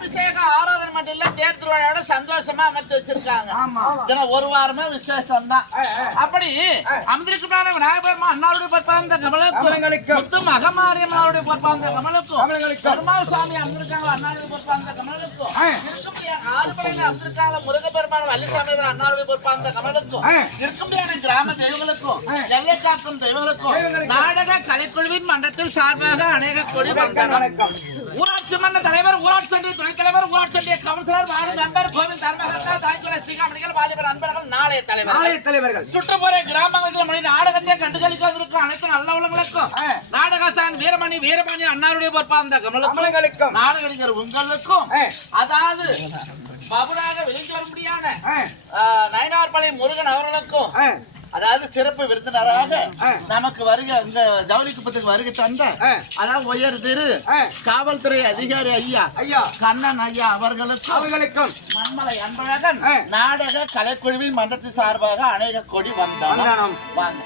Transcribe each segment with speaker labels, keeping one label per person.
Speaker 1: Từ xe cả. மட்டும் இல்ல தேர் திருவிழாவோட சந்தோஷமா அமைத்து வச்சிருக்காங்க ஒரு வாரமா விசேஷம் தான் அப்படி அமிர்தமான விநாயகர் அண்ணாருடைய பொறுப்பாந்த கமலுக்கும். முத்து மகமாரியம்மனுடைய பொறுப்பாந்த கமலுக்கும். பெருமாள் சாமி அமிர்தக்காங்க அண்ணாருடைய பொறுப்பாந்த கமலுக்கும் அமிர்தக்காங்க முருகப்பெருமான் வள்ளிசாமி அண்ணாருடைய கமலுக்கும். இருக்கும்படியான கிராம தெய்வங்களுக்கும். எல்லை காக்கும் தெய்வங்களுக்கும். நாடக கலைக்குழுவின் மன்றத்தில் சார்பாக அநேக கொடி வந்தனம். ஊராட்சி மன்ற தலைவர் ஊராட்சி துணைத் தலைவர் ஊராட்சி கவுன்சிலர் வார்டு மெம்பர் கோவில் தர்மகர்த்தா தாய்க்குல ஸ்ரீகாமணிகள் வாலிபர் நண்பர்கள் நாளைய தலைவர்
Speaker 2: நாளைய தலைவர்கள்.
Speaker 1: சுற்றுப்புற கிராமங்களில் மணி நாடகத்தை கண்டுகளிக்க வந்திருக்கும் அனைத்து நல்ல உள்ளங்களுக்கும். நாடகசான் வீரமணி வீரமணி அன்னாருடைய பொறுப்பாந்த கமலுக்கும்
Speaker 2: கமலங்களுக்கும்
Speaker 1: நாடகடிகர் உங்களுக்கும். அதாவது பபுராக வெளிந்து வர முடியாத
Speaker 2: ஆ,
Speaker 1: நயனார்பாளையம் முருகன் அவர்களுக்கும் அதாவது சிறப்பு விருந்தினராக. நமக்கு வருகை இந்த ஜவுளி குப்பத்துக்கு வருகை தந்த. அதாவது உயர் திரு. காவல்துறை அதிகாரி ஐயா
Speaker 2: ஐயா
Speaker 1: கண்ணன் ஐயா அவர்களுக்கும்
Speaker 2: அவர்களுக்கும்
Speaker 1: மண்மலை அன்பழகன். நாடக கலைக்குழுவின் மன்றத்தின் சார்பாக அநேக கொடி வந்தானம்
Speaker 2: வந்தனம்.
Speaker 1: வாங்க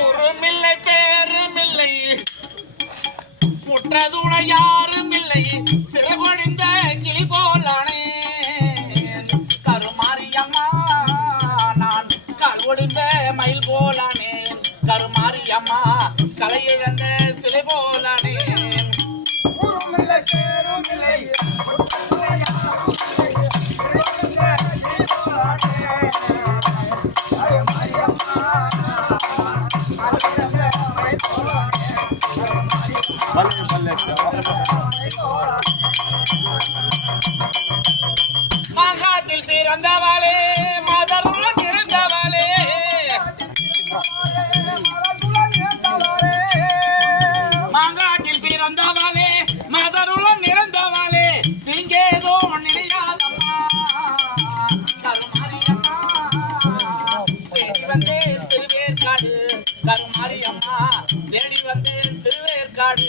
Speaker 1: ஒருமில்லை பேருமில்லை முற்றதுண யாரும் இல்லை சிறகொடிந்த கிளி போலானே கலையிழந்த தேடி திருவேற்காடு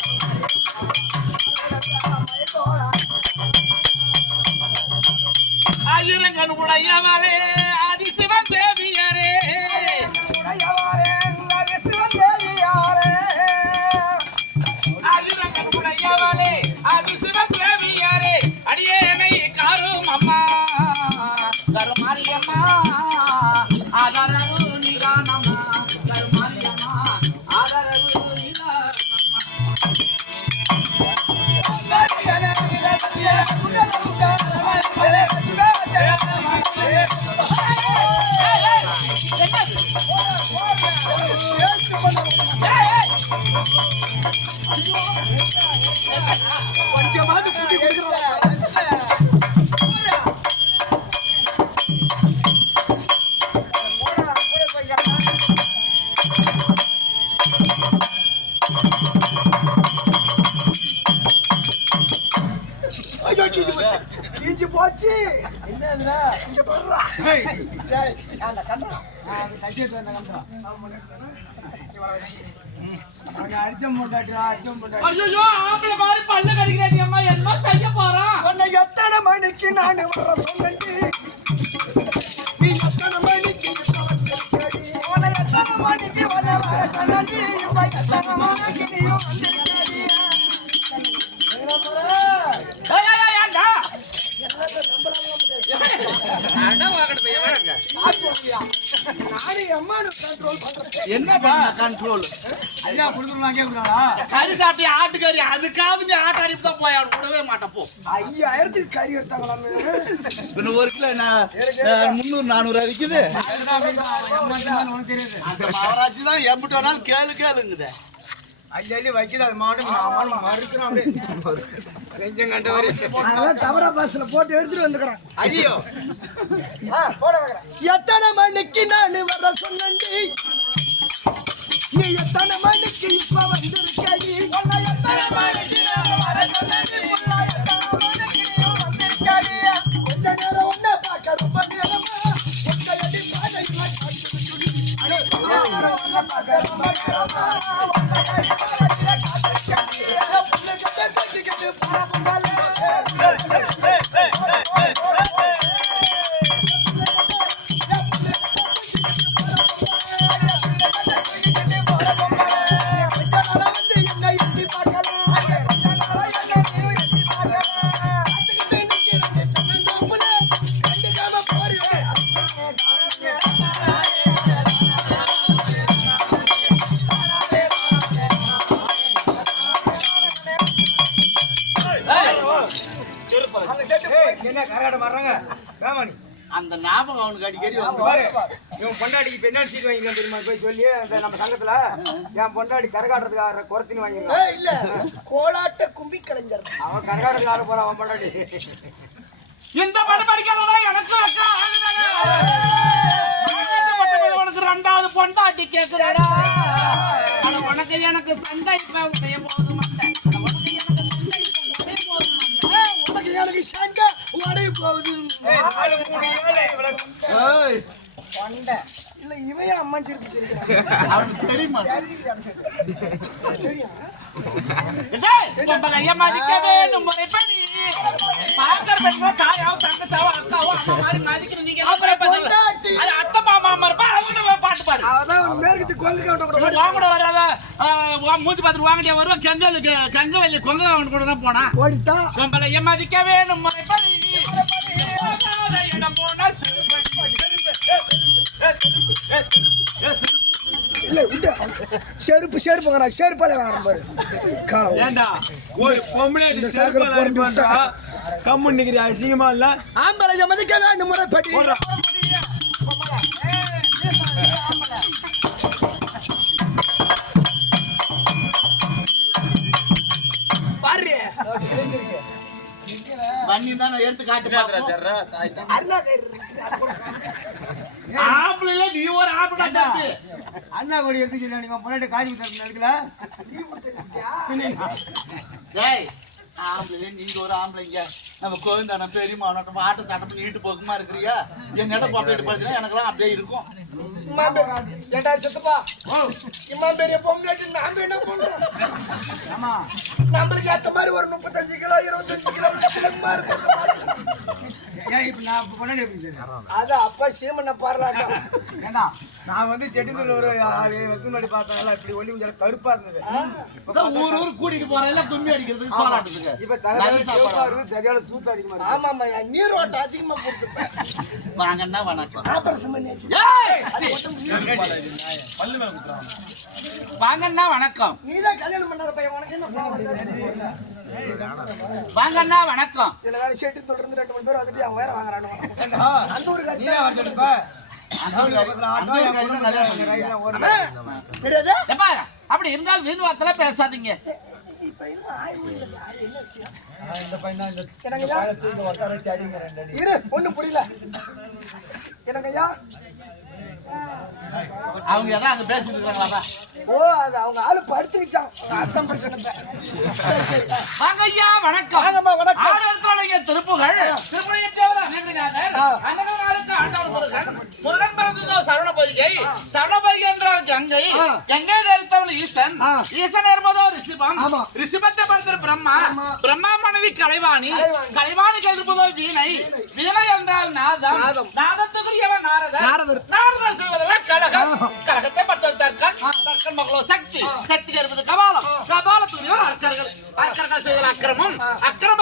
Speaker 3: அடிச்ச மூட்டாட்டியா, அடிச்சம் மூட்டாட்டி.
Speaker 1: கண்ட்ரோல்
Speaker 3: ஐயா, கொடுத்துருலாம் கேக்குறாளா?
Speaker 1: கறி சாப்பிட்டு ஆட்டுக்கறி. அதுக்காவது நீ ஆட்ட அடிப்பு தான் போய் அவன் விடவே மாட்டேன். போ.
Speaker 2: ஐயாயிரத்துக்கு கறி எடுத்தாங்களாமே.
Speaker 4: இன்னும் ஒரு கிலோ நான் முந்நூறு நானூறு
Speaker 3: உனக்கு தெரியுது.
Speaker 4: அந்த மகராட்சி தான் எம்பிட்டு வேணாலும் கேளு கேளுங்குது.
Speaker 3: அள்ளி வைக்கல, அது மாவட்டம் அவனும் மறுக்கிறான் அப்படியே. நெஞ்சம் கண்டவரு.
Speaker 2: அதெல்லாம் தவறா பஸ்ல போட்டு எடுத்துட்டு வந்துக்கிறேன்.
Speaker 3: ஐயோ.
Speaker 2: எத்தனை மணிக்கு நான் வர சொன்னேன்டி? நீ எத்தனை மணிக்கு இப்ப வந்திருக்கடி உன்னை எத்தனை மணிக்கு நான்
Speaker 3: என்ன சீட் வாங்கிக்கலாம் தெரியுமா? போய் சொல்லி அந்த நம்ம சங்கத்துல என் பொண்டாட்டி கரகாட்டத்துக்கு குறத்தின்னு வாங்கிருக்கான்
Speaker 2: இல்ல. கோலாட்ட கும்பி கலைஞர்.
Speaker 3: அவன் கரகாட்டத்துக்கு ஆட போறான் அவன் பொண்டாட்டி.
Speaker 1: இந்த படம் படிக்காதடா எனக்கு அக்கா உனக்கு ரெண்டாவது பொண்டாட்டி ஆனா உனக்கு எனக்கு சண்டை இப்ப
Speaker 2: கூட
Speaker 1: வராத, ஆ, உன் மூஞ்சி பார்த்துட்டு வாங்கிட்டே வருவா, கெங்கலுக்கு, கெங்கவல்லி, கொங்க கூட தான் போனான்.
Speaker 2: ஓடிட்டான்
Speaker 1: உங்களை ஏமாதிக்க வேணும் முறைப்படி. போகாத போனா
Speaker 2: இல்ல விட்டு. செருப்பு செருப்புங்கிறா செருப்பால வாங்குறேன் பாரு. காலம்
Speaker 3: ஏண்டா ஒரு பொம்பளை
Speaker 2: புரண்டு விட்டா.
Speaker 3: கம்மு நிக்கிற அசிங்கமா இல்ல?
Speaker 2: ஆம்பளை மதிக்க வேண்டும் பாரு.
Speaker 4: வண்டி தான் நான் எடுத்து காட்டு பார்ப்போம்.
Speaker 2: அருணா கயிறு
Speaker 1: ஆம்பளைல நீ ஒரு ஆம்பளை தம்பி.
Speaker 3: அண்ணா கொடி எடுத்து சொல்லி நீங்க பொண்ணாட்டி காஞ்சி தரப்பு எடுக்கல
Speaker 4: டேய், ஆம்பளைல நீங்க ஒரு ஆம்பளைங்க. நம்ம கோவிந்தான பெரியமா நம்ம ஆட்ட தட்டத்து நீட்டு போக்குமா இருக்கிறியா? என் இடம் போட்டு படுத்தினா எனக்கெல்லாம் அப்படியே இருக்கும்.
Speaker 2: ஏண்டா சித்தப்பா? இம்மா பெரிய பொம்பளை நாம என்ன பண்றோம்
Speaker 3: ஆமா
Speaker 2: நம்மளுக்கு ஏத்த மாதிரி ஒரு முப்பத்தஞ்சு கிலோ இருபத்தஞ்சு கிலோ பிள்ளைமா இருக்கும்.
Speaker 3: இப்ப நான் இப்ப பொண்ணாடி எப்படி தெரியும்?
Speaker 2: அது அப்பா சீமனை பாரலாட்டா
Speaker 3: ஏண்டா நான் வந்து செட்டிந்தூர்ல ஒரு ஆறு முன்னாடி இப்படி ஒளி கொஞ்சம் கருப்பா இருந்தது.
Speaker 4: ஊர் ஊர் கூட்டிட்டு போறேன். கும்மி அடிக்கிறதுக்கு கோலாட்டத்துக்கு.
Speaker 3: இப்ப தலைவர் சரியான சூத்து அடிக்க
Speaker 2: ஆமா ஆமா நீர் ஓட்டம் அதிகமா போட்டுருப்பேன்.
Speaker 4: வாங்கன்னா வணக்கம்.
Speaker 2: ஆபரேஷன் பண்ணியாச்சு.
Speaker 1: ஏய்,
Speaker 2: அது மட்டும்
Speaker 1: வாங்கண்ணா வணக்கம்.
Speaker 2: நீதான் கல்யாணம் பண்ணாத பையன். உனக்கு என்ன பாவம்?
Speaker 1: வாங்கண்ணா வணக்கம்.
Speaker 2: இதுல வேற ஷெட்டு தொடர்ந்து ரெண்டு மூணு பேர் வந்துட்டு அவன் வேற வாங்குறானு அந்த ஒரு
Speaker 1: அப்படி இருந்தாலும் வீண் வார்த்தை பேசாதீங்க?
Speaker 2: இரு ஒண்ணும் புரியல. என்னங்கய்யா?
Speaker 4: அவங்க ஏதாவது அங்க பேசிட்டு இருக்காங்களா
Speaker 2: ஓ அது அவங்க ஆளு படுத்துக்கிச்சான் அர்த்தம் பிரச்சனை.
Speaker 1: வாங்க ஐயா வணக்கம்.
Speaker 2: வாங்கம்மா, வணக்கம்.
Speaker 1: திருப்புகள். திருப்புகள் தேவரா அனந்தநாதர்
Speaker 2: ஆ.
Speaker 1: அனந்தநாதருக்கு ஆண்டவர் முருகன். முருகன் பிறந்ததோ சரவண பொய்கை சரவண பொய்கை என்றால் கங்கை.
Speaker 2: ஆ.
Speaker 1: கங்கை தரித்தவன் ஈசன்.
Speaker 2: ஆ.
Speaker 1: ஈசன் இருப்பதோ ரிஷிபம்.
Speaker 2: ஆமா.
Speaker 1: ரிஷிபத்தை படுத்த பிரம்மா.
Speaker 2: ஆமா.
Speaker 1: பிரம்மா மனைவி கலைவாணி.
Speaker 2: கலைவாணி.
Speaker 1: கலைவாணிக்கு இருப்பதோ வீணை. வீணை. என்றால் நாதம். நாதத்துக்குரியவன் நாரதர்.
Speaker 2: நாரதர்.
Speaker 1: நாரதர் செய்வதெல்லாம் கழகம். கழகத்தை மகளோ சக்தி. சக்தி இருப்பது கபாலம். கபாலத்துக்குரியவர் அக்கர்கள் அக்கிரமம். அக்கிரமத்தை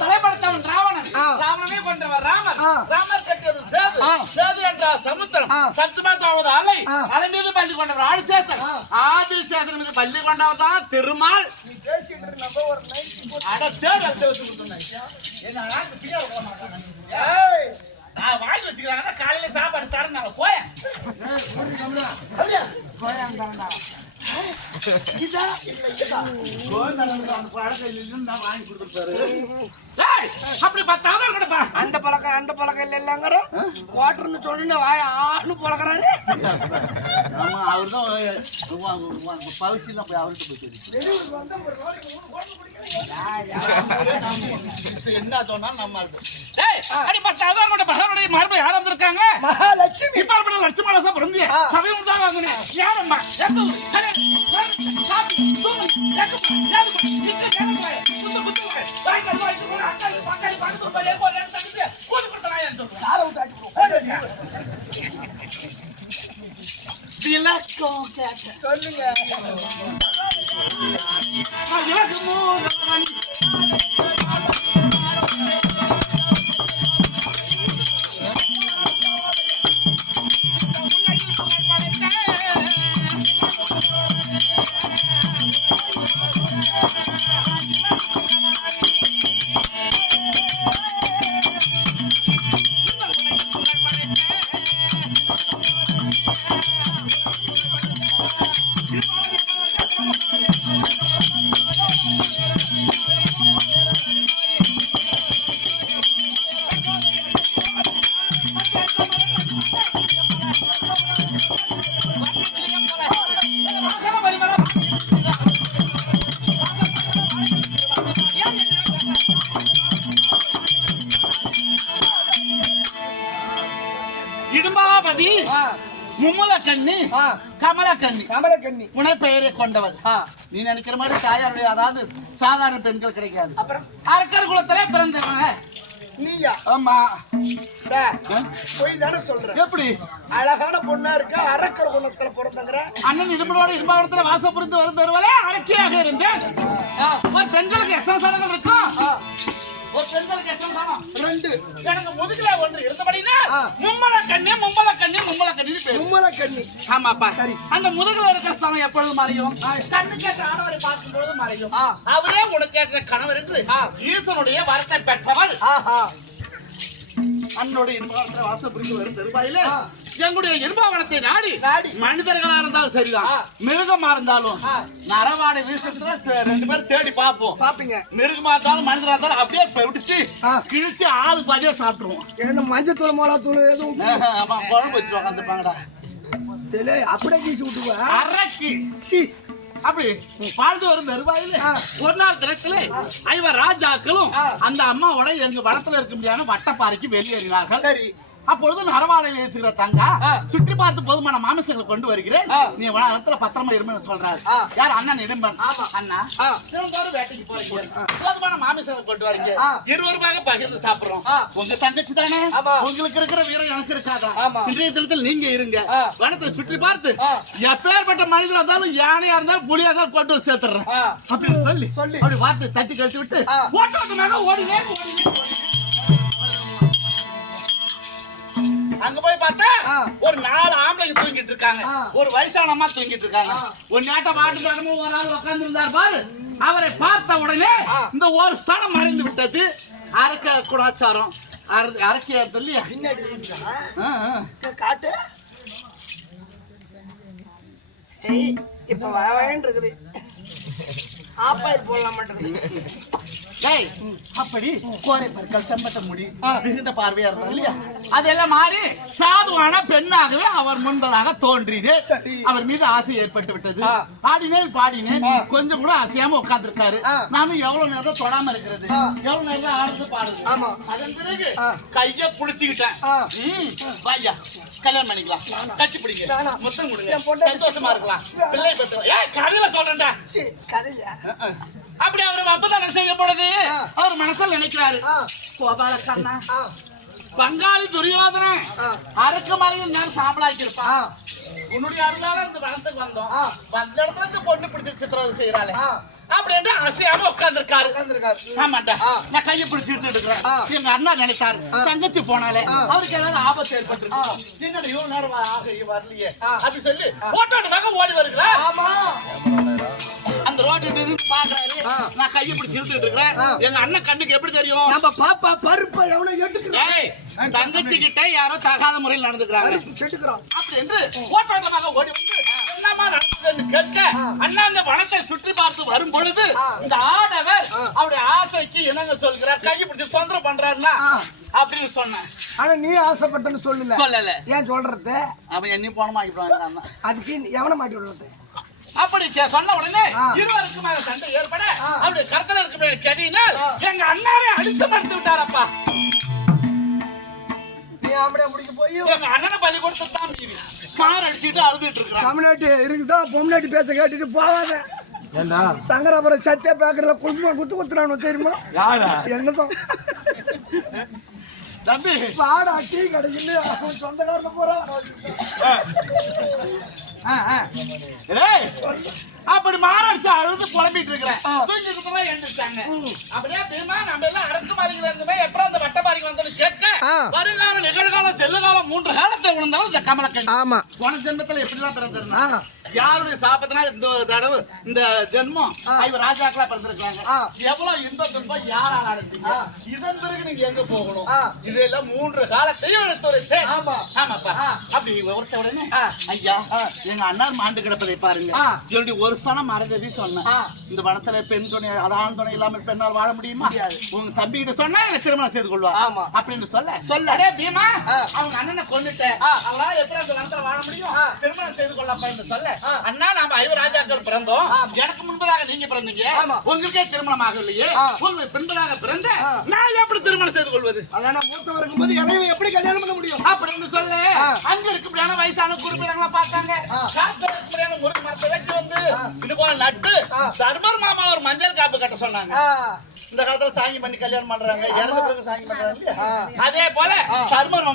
Speaker 1: தலைப்படுத்தவன் ராவணன்.
Speaker 2: ஆ.
Speaker 1: ராவணனே கொண்டவர் ராமர். ராமர் கட்டியது சேது. சேது என்றால் சமுத்திரம். சத்துமாவது அலை. அலை மீது பள்ளி கொண்டவர் ஆதிசேஷன்
Speaker 2: ஆ.
Speaker 1: ஆதிசேஷன் மீது பள்ளி கொண்டவர் தான் திருமால். வாங்கி வச்சுக்கிறாங்க காலையில சாப்பாடு தரேன் நாங்க போயேன். அப்படி பத்தாவது இருக்கணும்பா
Speaker 2: அந்த பழக்கம் அந்த பழக்கம் இல்ல இல்லங்கிற குவாட்டர்னு சொன்ன வாய ஆணு பழக்கிறாரு.
Speaker 4: ஆமா அவர்தான் பரிசீலனை போய் அவர்கிட்ட போய் என்ன சொன்னாலும் நம்ம இருக்கும்
Speaker 1: ஏய், அடி பத்தாவது இருக்கணும் பகவானுடைய மரபை யார் வந்திருக்காங்க
Speaker 2: மகாலட்சுமி
Speaker 1: இப்ப அப்படி லட்சுமண ரசம் பிறந்திய
Speaker 2: ஆ.
Speaker 1: சபை உண்டாக வாங்கினேன் யாரம்மா.
Speaker 2: சொல்லுங்க
Speaker 1: அழகு மூலவன். இடும்பாவதி மும்மல கண்ணி கமல கண்ணி
Speaker 2: கமலக்கண்ணி.
Speaker 1: உனை பெயரை கொண்டவள் நீ நினைக்கிற மாதிரி தாயாருடைய அதாவது சாதாரண பெண்கள் கிடைக்காது.
Speaker 2: அப்புறம்?
Speaker 1: அரக்கர் குலத்திலே பிறந்தவங்க
Speaker 2: நீயா?
Speaker 1: ஆமா.
Speaker 2: போய் தானே சொல்ற.
Speaker 1: எப்படி?
Speaker 2: அழகான பொண்ணா இருக்க? அரக்கர் குணத்துல பிறந்தங்கிற
Speaker 1: அண்ணன் இடும்பலோட இடும்பாவனத்துல வாசம் புரிந்து வரும் தருவலே அரக்கியாக இருந்தேன் பெண்களுக்கு எத்தனை சடங்கு இருக்கும் ஒரு பெண்களுக்கு எத்தனை சடம்
Speaker 2: ரெண்டு.
Speaker 1: எனக்கு முதுகுல ஒன்று. இருந்தபடினா. மும்மல கண்ணி மும்மல கண்ணி மும்மல கண்ணி பேரு.
Speaker 2: கும்மலக்கண்ணி
Speaker 1: ஆமாப்பா.
Speaker 2: சரி.
Speaker 1: அந்த முதுகுல இருக்கிற ஸ்தானம் எப்பொழுது மறையும்? கண்ணு கேட்ட ஆடவரை பார்க்கும் பொழுது மறையும். அவரே உனக்கு கேட்ட கணவர் என்று ஈசனுடைய வரத்தை பெற்றவள்
Speaker 2: ஆஹா.
Speaker 1: அன்னோட இன்பகாலத்துல வாசம் புரிந்து வரும் தெருவாயில. எங்களுடைய இன்பவனத்தை நாடி. மனிதர்களா இருந்தாலும் சரிதான். மிருகமா இருந்தாலும். நரவாடை வீசத்துல ரெண்டு பேரும் தேடி பார்ப்போம்
Speaker 2: பாப்பீங்க
Speaker 1: மிருகமா இருந்தாலும் மனிதரா இருந்தாலும் அப்படியே பிடிச்சு. கிழிச்சு ஆளு பாதியா சாப்பிட்டுருவோம்
Speaker 2: இந்த மஞ்சத்தூள் மிளகாத்தூள் எதுவும்
Speaker 1: ஆமா குழம்பு வச்சு உட்காந்துருப்பாங்கடா
Speaker 2: தெரியல அப்படியே கீச்சு விட்டுருவா
Speaker 1: அரக்கி
Speaker 2: சி
Speaker 1: அப்படி வாழ்ந்து வரும் வருவாயில
Speaker 2: ஆ.
Speaker 1: ஒரு நாள் தினத்திலே ஐவர் ராஜாக்களும். அந்த அம்மாவோட எங்க வனத்துல இருக்க முடியாத வட்டப்பாறைக்கு வெளியேறினார்கள்
Speaker 2: சரி
Speaker 1: அப்பொழுது நரவாடையில் இருக்கிற தங்கா. சுற்றி பார்த்து போதுமான மாமிசங்களை கொண்டு வருகிறேன். நீ வனத்துல பத்திரமா இருமைன்னு சொல்றாரு. யார் அண்ணன் இடும்பன். அண்ணா வேட்டைக்கு போறீங்க போதுமான மாமிசங்களை கொண்டு வரீங்க. இருவருமாக பகிர்ந்து சாப்பிடுறோம். உங்க தங்கச்சி தானே. உங்களுக்கு இருக்கிற வீரம் எனக்கு இருக்காதா. இன்றைய தினத்தில் நீங்க இருங்க. வனத்தை சுற்றி பார்த்து. எப்பேற்பட்ட மனிதரா இருந்தாலும் யானையா இருந்தாலும் புலியா இருந்தாலும் கொண்டு வந்து சேர்த்துறேன். அப்படின்னு சொல்லி
Speaker 2: சொல்லி.
Speaker 1: அப்படி வார்த்தை தட்டி கழிச்சு விட்டு. ஓட்ட ஓடுவேன் ஓடுவேன் அங்க போய் பார்த்தா. ஒரு நாலு ஆம்பளைங்க தூங்கிட்டு இருக்காங்க. ஒரு வயசான அம்மா தூங்கிட்டு இருக்காங்க. ஒரு நேட்ட மாட்டு தடமும் ஒரு ஆள் உட்கார்ந்து இருந்தார் பாரு. அவரை பார்த்த உடனே. இந்த ஒரு ஸ்தானம் மறைந்து விட்டது. அரக்க குடாச்சாரம் அர- அரக்கியார் இல்லையா
Speaker 2: பின்னாடி காட்டு. இப்ப வயன்னு இருக்குது. ஆப்பாயில் போடலாம் மாட்டேங்குது
Speaker 4: அப்படி கோரை பற்கள் செம்பட்ட முடி மிகுந்த பார்வையா இருந்தா இல்லையா?
Speaker 1: அதெல்லாம் மாறி சாதுவான பெண்ணாகவே அவர் முன்பதாக தோன்றினேன்
Speaker 2: சரி.
Speaker 1: அவர் மீது ஆசை ஏற்பட்டு விட்டது. ஆடினேன் பாடினேன். கொஞ்சம் கூட அசையாம உட்கார்ந்திருக்காரு. நானும் எவ்வளவு நேரம் தொடாம இருக்கிறது. எவ்வளவு நேரம் ஆடுறது பாடுறது. அதன் பிறகு. கைய புடிச்சுக்கிட்டேன். வாய்யா கல்யாணம் பண்ணிக்கலாம். கட்டி பிடிங்க. முத்தம் கொடுங்க. சந்தோஷமா இருக்கலாம். பிள்ளை பெற்றுக்கலாம் ஏய் கதையில சொல்றேன்டா.
Speaker 2: கதையா?
Speaker 1: அப்படி அவர் அப்பதானம் செய்யப்படுது
Speaker 2: ஆ.
Speaker 1: அவர் மனசுல நினைக்கிறாரு கோபால கண்ணா பங்காளி துரியோதனன்
Speaker 2: ஆ.
Speaker 1: அறுக்க மலையில் நான் சாம்பலாக்கியிருப்பான்
Speaker 2: ஆ
Speaker 1: உன்னுடைய அருளால இந்த வனத்துக்கு வந்தோம். வந்த இடத்துல இந்த பொண்ணு பிடிச்சி சித்திரவதை செய்யறாளே. அப்படின்னு அசையாம உட்கார்ந்திருக்காரு ஆமாண்டா. நான் கையை பிடிச்சு இழுத்துட்டு இருக்கிறேன். எங்க அண்ணா நினைத்தாரு
Speaker 2: ஆ.
Speaker 1: தங்கச்சி போனாலே. அவருக்கு ஏதாவது ஆபத்து ஏற்பட்டு. என்னடா இவ்வளவு நேரம் வரலையே அப்படி சொல்லி ஓட்டோட்டமாக ஓடி வருகிறார்
Speaker 2: ஆமா
Speaker 1: அந்த ரோட்டு நின்று பாக்குறாரு. நான் கையை பிடிச்சு இழுத்துட்டு இருக்கிறேன். எங்க அண்ணன் கண்ணுக்கு எப்படி தெரியும்?
Speaker 2: நம்ம பாப்பா பருப்பை எவனோ எடுத்துக்கிறான்.
Speaker 1: தங்கச்சி கிட்ட யாரோ தகாத முறையில் நடந்துக்கிறாங்க.
Speaker 2: பருப்பு கெட்டுக்கிறான்
Speaker 1: அப்படி என்று ஓட்டோட்டமாக ஓடி வந்து என்னமா நடந்ததுன்னு கேட்க. அண்ணா அந்த வனத்தை சுற்றி பார்த்து வரும் பொழுது. இந்த ஆடவர். அவருடைய ஆசைக்கு என்னங்க சொல்கிறார்? கை பிடிச்சு தொந்தரவு பண்றாருன்னா. அப்படின்னு சொன்னேன்.
Speaker 2: ஆனா நீ ஆசைப்பட்டன்னு சொல்லல.
Speaker 1: சொல்லல.
Speaker 2: ஏன் சொல்றது?
Speaker 1: அவன் என்ன போனமா ஆகிடுவாங்க
Speaker 2: அதுக்கு எவனை மாட்டி விடுறது
Speaker 1: அப்படி கே- சொன்ன உடனே
Speaker 2: ஆ.
Speaker 1: இருவருக்குமாக சண்டை ஏற்பட. அவருடைய கருத்துல இருக்க கதியினால் எங்க அண்ணாரே அடித்து மறுத்து விட்டாரப்பா.
Speaker 2: சங்கராபுரம் சத்திய பேக்கர்ல குத்து குத்து குத்துறானு தெரியுமா? என்னதான்?
Speaker 1: தம்பி.
Speaker 2: பாடா டீ கிடைக்கல சொந்தக்காரன போறான்.
Speaker 1: அப்படி மாரடிச்சு அழுது புலம்பிட்டு இருக்கிறேன். தூங்கிட்டு தான் எழுந்திருச்சாங்க அப்படியே தெரியுமா நம்ம எல்லாம் அரசு மாளிகையில இருந்துமே எப்ப அந்த வட்டபாரிக்கு வந்தது கேட்க
Speaker 2: ஆ.
Speaker 1: வருங்காலம் நிகழ்காலம் செல்லுகாலம் மூன்று காலத்தை உணர்ந்தாலும் இந்த கமலக்கண்
Speaker 2: ஆமா.
Speaker 1: போன ஜென்மத்துல எப்படிலாம் பிறந்திருந்தா. யாருடைய சாபத்தினா இந்த தடவை இந்த ஜென்மம்
Speaker 2: ஆ.
Speaker 1: ஐவர் ராஜாக்களா பிறந்திருக்காங்க. எவ்வளவு இன்ப துன்பம் யாரால அடைஞ்சீங்க. இதன் பிறகு நீங்க எங்க போகணும். இதெல்லாம் மூன்று காலத்தையும் எடுத்துரைத்து
Speaker 2: ஆமா.
Speaker 1: ஆமாப்பா. அப்படி ஒருத்த உடனே. ஐயா எங்க அண்ணார் மாண்டு கிடப்பதை பாருங்க. சொல்லி ஒரு சனம் மறந்ததை சொன்னேன். இந்த வனத்துல பெண் துணை அதான் துணை இல்லாமல் பெண்ணால் வாழ முடியுமா உங்க தம்பி கிட்ட சொன்னா எனக்கு திருமணம் செய்து கொள்வா
Speaker 2: ஆமா.
Speaker 1: அப்படின்னு சொல்ல
Speaker 2: சொல்ல.
Speaker 1: அடே பீமா. அவங்க அண்ணனை கொண்டுட்டேன். அவங்களா எப்படி அந்த வனத்துல வாழ முடியும். திருமணம் செய்து கொள்ளப்பா என்று சொல்ல. அண்ணா நாம ஐவர் ராஜாக்கள் பிறந்தோம். எனக்கு முன்பதாக நீங்க பிறந்தீங்க. உங்களுக்கே திருமணம் ஆகவில்லையே
Speaker 2: ஆ.
Speaker 1: உங்களுக்கு பின்பதாக பிறந்த. நான் எப்படி திருமணம் செய்து கொள்வது
Speaker 2: அதான் மூத்தவர் இருக்கும்போது இளையவன் எப்படி கல்யாணம் பண்ண முடியும்
Speaker 1: அப்படின்னு சொல்ல. அங்க இருக்கும்படியான வயசான குறிப்பிடங்களை பார்த்தாங்க ஒரு மரத்தை வச்சு வந்து இது போல நட்டு. தர்மர் மாமா ஒரு மஞ்சள் காப்பு கட்ட சொன்னாங்க இந்த காலத்துல சாங்கி பண்ணி கல்யாணம் பண்றாங்க இறந்த பிறகு சாங்கி பண்றாங்க இல்லையா? அதே போல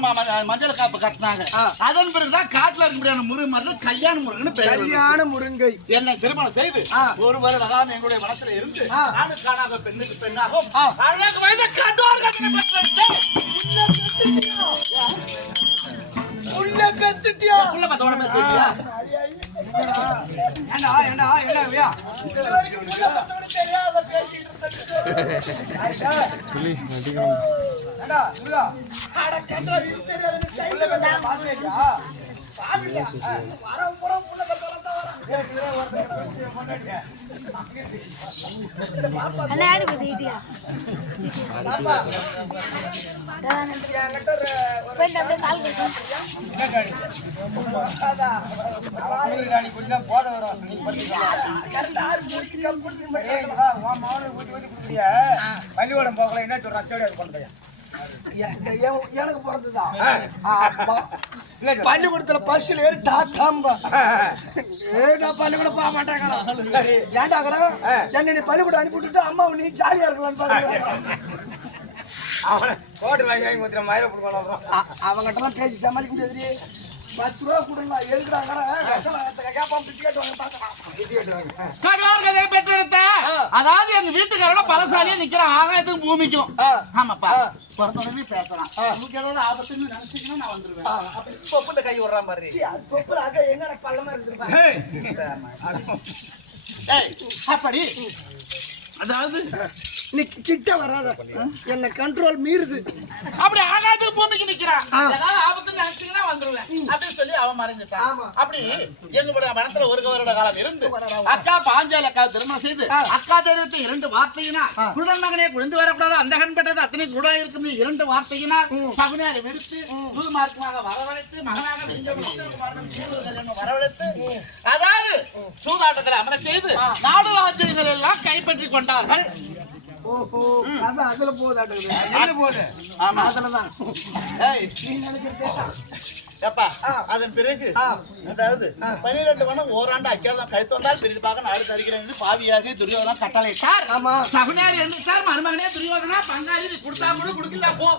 Speaker 1: மஞ்ச- மஞ்சள் காப்பு கட்டினாங்க. அதன் பிறகுதான் காட்டுல இருக்கக்கூடியான முருகன் மருந்து கல்யாண முருகன் பேர்.
Speaker 2: கல்யாண முருங்கை
Speaker 1: என்னை திருமணம் செய்து. ஒரு வருட காலம் எங்களுடைய வனத்துல இருந்து. நானும் காணாத பெண்ணுக்கு பெண்ணாகும். அழகு வயது.
Speaker 2: உள்ள பெத்துட்டியா?
Speaker 1: புள்ள பத்தோட பேர் தெரியுமா?
Speaker 3: ஏண்டா போத வரும் பள்ளிக்கூடம் போகல என்ன சொல்றான் தேடி அது
Speaker 2: எனக்கு பிறந்ததான்? பள்ளிக்கூடத்துல பஸ்ல ஏறி டாட்டாம்பா ஏ நான் பள்ளிக்கூடம் போக மாட்டேங்கிறேன்? ஏன்டாக்குறேன் என்ன நீ பள்ளிக்கூடம் அனுப்பி விட்டுட்டு அம்மா நீ ஜாலியா இருக்கலாம் பாருங்க. அவங்ககிட்ட எல்லாம் பேசி சமாளிக்க முடியாது பத்து ரூபா கொடுங்களா எதுக்குறாங்க
Speaker 1: பெற்றெடுத்த அதாவது எங்க வீட்டுக்காரோட பலசாலியா நிக்கிறான் ஆகாயத்துக்கும் பூமிக்கும். ஆமாப்பா. பிறந்தோடனே பேசலாம் உங்களுக்கு ஏதாவது ஆபத்துன்னு நினைச்சீங்கன்னா நான் வந்துருவேன். தொப்புல கை
Speaker 2: சீ, அது தொப்புல அக்கா எங்க பள்ளமா இருந்திருப்பாங்க
Speaker 3: ஏய்,
Speaker 1: ஏய், அப்படி அதாவது
Speaker 2: நீ கிட்ட வராத. என்ன கண்ட்ரோல் மீறுது.
Speaker 1: அப்படி ஆகாது பூமிக்கு நிக்கிறான்
Speaker 2: ஆ.
Speaker 1: ஏதாவது ஆபத்து நினைச்சீங்கன்னா வந்துருவேன். அப்படின்னு சொல்லி அவன் மறைஞ்சிட்டான். அப்படி எங்களுடைய மனத்துல ஒரு வருட காலம் இருந்து அக்கா பாஞ்சாலி அக்கா திருமணம் செய்து அக்கா தெரிவித்த இரண்டு வார்த்தையினா குருடன் மகனே குழந்து வரக்கூடாது. அந்த கண் பெற்றது அத்தனை கூட இருக்கும். இரண்டு வார்த்தையினா சகுனியாரை விடுத்து புது மார்க்கமாக வரவழைத்து மகனாக வரவழைத்து அதாவது சூதாட்டத்தில் அமர செய்து நாடு ராஜ்யங்கள் எல்லாம் கைப்பற்றி கொண்டார்கள்.
Speaker 2: ஓஹோ அது அதுல போகுதாட்டுது
Speaker 3: எங்க போகுது.
Speaker 1: ஆமா.
Speaker 2: அதுலதான்
Speaker 1: ஏய்.
Speaker 2: நீ நினைக்கிறதே
Speaker 1: ஏப்பா அதன் பிறகு அதாவது பன்னிரெண்டு மணம் ஓராண்டு அக்கியாதான் கழித்து வந்தால் பிரித்து பார்க்க நாடு தருகிறேன். பாவியாக துரியோதனா கட்டளையிட்டார்
Speaker 2: ஆமா.
Speaker 4: சகுனார் என்ன சார்? மருமகனே துரியோதனா பங்காளி கொடுத்தா கூட கொடுக்கல. போ.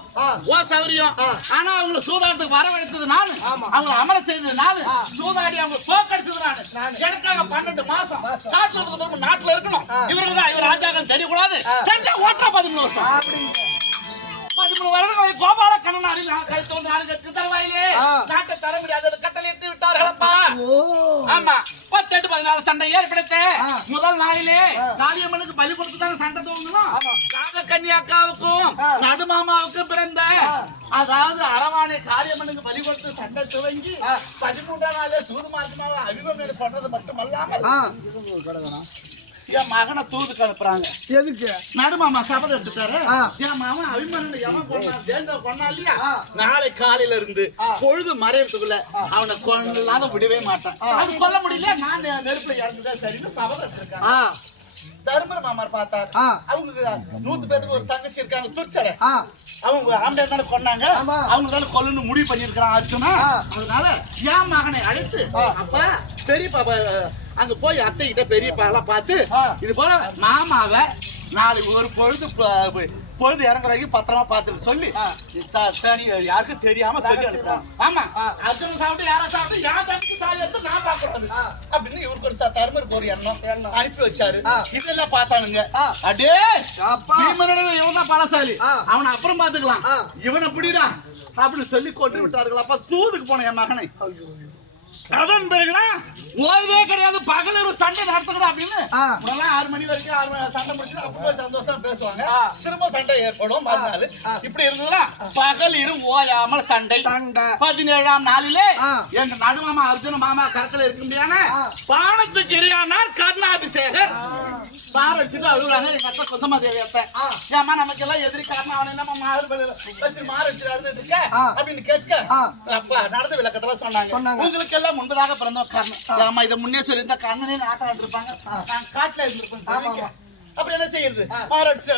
Speaker 4: ஓ சௌரியம். ஆனா அவங்கள சூதாட்டத்துக்கு வரவழைத்தது நானு. அவங்க அமர செய்தது நானு. சூதாடி அவங்க தோக்கடிச்சது நானு. எனக்காக பன்னெண்டு மாசம். காட்டுல இருக்கிறவங்க நாட்டுல இருக்கணும். இவருக்கு தான் இவர் ராஜாக்கள் தெரியக்கூடாது. தெரிஞ்சா ஓட்டுற பதிமூணு வருஷம். பதிமூணு வருடம் கோபால கண்ணனாரி கழித்து வந்து நாலு கட்டு தருவாயிலே. நாட்டை தர முடியாத கட்டளை எடுத்து விட்டார்களப்பா.
Speaker 2: ஓ
Speaker 4: ஆமா பத்தெட்டு பதினாலு சண்டை ஏற்படுத்த. முதல் நாளிலே காளியம்மனுக்கு பலி கொடுத்து தானே சண்டை தோங்கணும்? ராஜ அக்காவுக்கும் நடுமாமாவுக்கும் பிறந்த அதாவது அரவானை காளியம்மனுக்கு பலி கொடுத்து சண்டை துவங்கி பதிமூன்றாம் நாளே சூது மாசமாக அபிமன்யு பண்றது மட்டுமல்லாமல்
Speaker 1: என் மகனை தூது கலப்புறாங்க.
Speaker 2: எதுக்கு?
Speaker 1: நடுமாமா சபதம் எடுத்துட்டாரு. என் மாமன் அபிமன்யு எவன் கொண்டா ஜெயந்த கொண்டா இல்லையா. நாளை காலையில இருந்து பொழுது மறையறதுக்குள்ள அவனை கொண்டாத விடவே மாட்டான். அது சொல்ல முடியல நான் நெருப்புல இறந்துதான் சரின்னு சபதம்
Speaker 2: ஆ.
Speaker 1: தர்மர் மாமார் பார்த்தார். அவங்க நூத்து பேருக்கு ஒரு தங்கச்சி இருக்காங்க துர்ச்சடை
Speaker 2: ஆ.
Speaker 1: அவங்க ஆம்பளை தானே கொண்டாங்க. அவங்க தானே கொல்லணும் முடிவு பண்ணிருக்கான் அர்ஜுனா. அதனால என் மகனை அழைத்து அப்ப பெரியப்பா ப- அங்க போய் அத்தை கிட்ட பெரியப்பா எல்லாம் பார்த்து. இது போல மாமாவை நாளைக்கு ஒரு பொழுது பொழுது இறங்குற வரைக்கும் பத்திரமா பார்த்துட்டு சொல்லி யாருக்கும் தெரியாம சொல்லி அனுப்புறான்.
Speaker 4: ஆமா. அர்ஜுன் சாப்பிட்டு யாரா சாப்பிட்டு யார் தம்பி தாலி எடுத்து நான் பார்க்கறது
Speaker 1: அப்படின்னு இவருக்கு ஒரு த- தருமருக்கு ஒரு எண்ணம். அனுப்பி வச்சாரு. இதெல்லாம் பார்த்தானுங்க. அடே இவன் தான் பலசாலி.
Speaker 2: ஆ.
Speaker 1: அவனை அப்புறம் பாத்துக்கலாம். இவனை பிடிடா அப்படின்னு சொல்லி கொண்டு விட்டார்கள். அப்ப தூதுக்கு போன என் மகனை.
Speaker 4: அதன் பிறகுதான் ஓய்வே கிடையாது. பகல் ஒரு சண்டை நடத்தக்கூடாது அப்படின்னு.
Speaker 1: முதல்ல ஆறு மணி வரைக்கும் ஆறு மணி சண்டை முடிச்சு அப்பவே சந்தோஷம் பேசுவாங்க. திரும்ப சண்டை ஏற்படும் மறுநாள். இப்படி இருந்ததுன்னா பகல் இரு ஓயாமல் சண்டை.
Speaker 2: சண்டை.
Speaker 4: பதினேழாம் நாளிலே. எங்க நடுமாமா அர்ஜுன மாமா கரத்துல இருக்க முடியாம. பானத்துக்கு கர்ணாபிஷேகர்
Speaker 1: பாறை வச்சுட்டு அழுகுறாங்க. எங்க அத்தை சொந்தமா தேவி அத்தை. ஏமா நமக்கு எல்லாம் எதிரி காரணம் அவனை நம்ம மாறு வச்சு மாறு வச்சு அழுதுட்டு இருக்க. அப்படின்னு கேட்க. அப்ப நடந்த விளக்கத்துல சொன்னாங்க. உங்களுக்கு எல்லாம் முன்பதாக பிறந்த கர்ணன் ஆமா இதை முன்னே சொல்லியிருந்தா கண்ணனே ஆட்டம் ஆண்டிருப்பாங்க நான் காட்டுல இருந்திருப்பேன். அப்புறம் என்ன செய்யறது?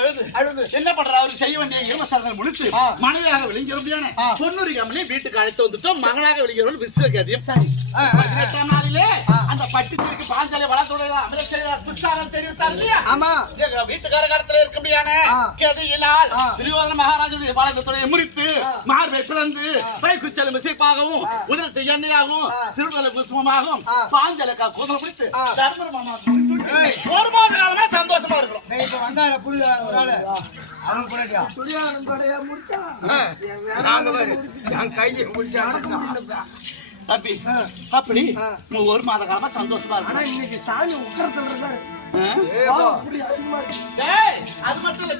Speaker 1: அழுது. அழுது. என்ன பண்ற அவருக்கு செய்ய வேண்டிய ஈமசர்கள் முடித்து மனைவியாக விளங்கியிருப்பியான பொன்னுரி அம்மனை வீட்டுக்கு அழைத்து வந்துட்டோம். மகனாக விளங்கிறவள் விஸ்வகதியம். சரி. பதினெட்டாம் நாளிலே அந்த பட்டி திருக்கு பாஞ்சாலை வளர்த்துடைய அமிர செய்தார் துச்சாரன் தெரிவித்தார் இல்லையா?
Speaker 2: ஆமா.
Speaker 1: வீட்டுக்கார காலத்துல இருக்க முடியான. கதையினால். துரியோதன மகாராஜனுடைய பாலகத்துடைய முறித்து மார்பை பிளந்து பைக்குச்சல் மிசைப்பாகவும் உதரத்தை எண்ணெயாகவும். சிறுவல குசுமமாகவும். பாஞ்சலக்கா கூதல் பிடித்து
Speaker 2: ஆ.
Speaker 1: தர்மர மாமா ஒரு மாத காலமா சந்தோஷமா
Speaker 3: இப்ப வந்தாரு புள்ள ஒரு ஆளு? அவனுக்கு புரியட்டியா
Speaker 2: துரியாரம் தொடைய முடிச்சா
Speaker 3: நாங்க பாரு கையை பிடிச்சா
Speaker 1: அப்படி அப்படி. ஒரு மாத காலமா சந்தோஷமா
Speaker 2: ஆனா
Speaker 1: இருக்கிறோம்
Speaker 2: இன்னைக்கு சாமி உக்கரத்துல இருக்காரு.
Speaker 1: அது மட்டும் இல்ல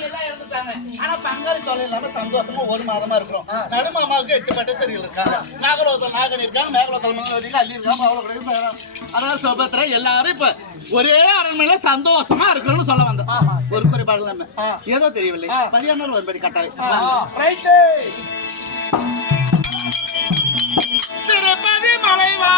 Speaker 1: எல்லாம் இருந்துட்டாங்க ஆனா பங்காளி தொலை இல்லாம சந்தோஷமா ஒரு மாதமா இருக்கிறோம். நடுமாமாவுக்கு எட்டு பட்டசரிகள் இருக்காங்க நாகலோகத்தில் நாகன் இருக்காங்க மங்கலவதிக்கு அள்ளி இருக்காங்க அவ்வளவு கிடையாது அதாவது சுபத்திர எல்லாரும் இப்ப ஒரே அரண்மனையில சந்தோஷமா இருக்கணும்னு சொல்ல வந்தோம் ஒரு குறைபாடு இல்லாம. ஏதோ தெரியவில்லை. பரியாணர் ஒருபடி கட்டாயம்.
Speaker 4: திருப்பதி மலைவா